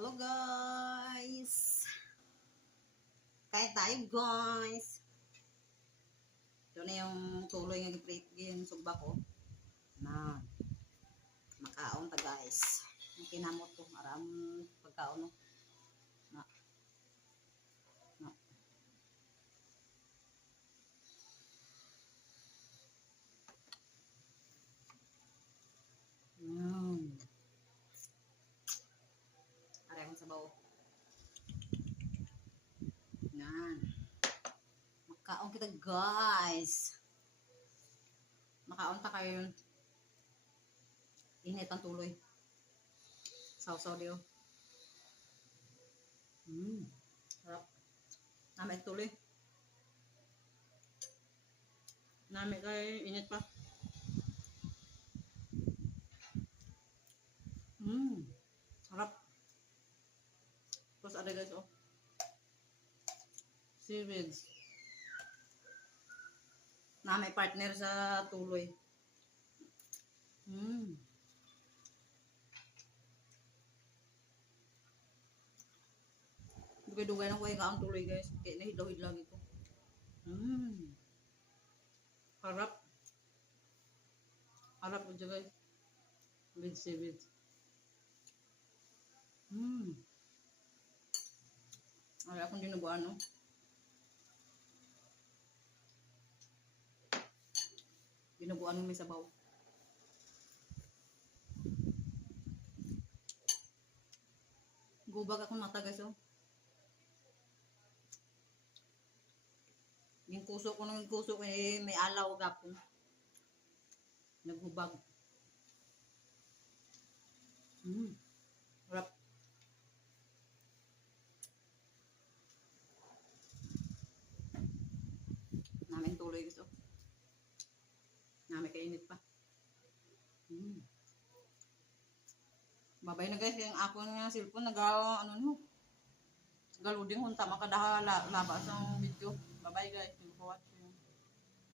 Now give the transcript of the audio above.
Hello guys! Kain tayo guys! Ito na yung tuloy nga giprate yung sugba ko. Na makaon ta guys. Ang kinamot ko. Aram pagkaon no. Na. Na. Aray akong sabaw. Yan. Makaon kita guys. Makaon ta kayo. Init ang tuloy. Sausaw diyo. Sarap. Namay tuloy. Namay kay init pa. Sarap. Tapos ada guys oh. Seaweeds. Na may partner sa tuloy. Dugay-dugay na ko yung kaang tuloy guys. Kaya nahidlawid lagi ko. Harap. Harap po dyan guys. With seaweeds. Ay, akong dinuguan no. Dinuguan mo may sabaw. Gubag akong mata guys oh. Yung kuso ko nung kuso ko eh, may alaw gapon. Naghubag. Harap. Namin tuloy gusto. Namin kainit pa. Babay na guys, yung ako nga cellphone ano no. Galuding hunta makadaha labas ang video. Bye bye guys. Thank you for watching.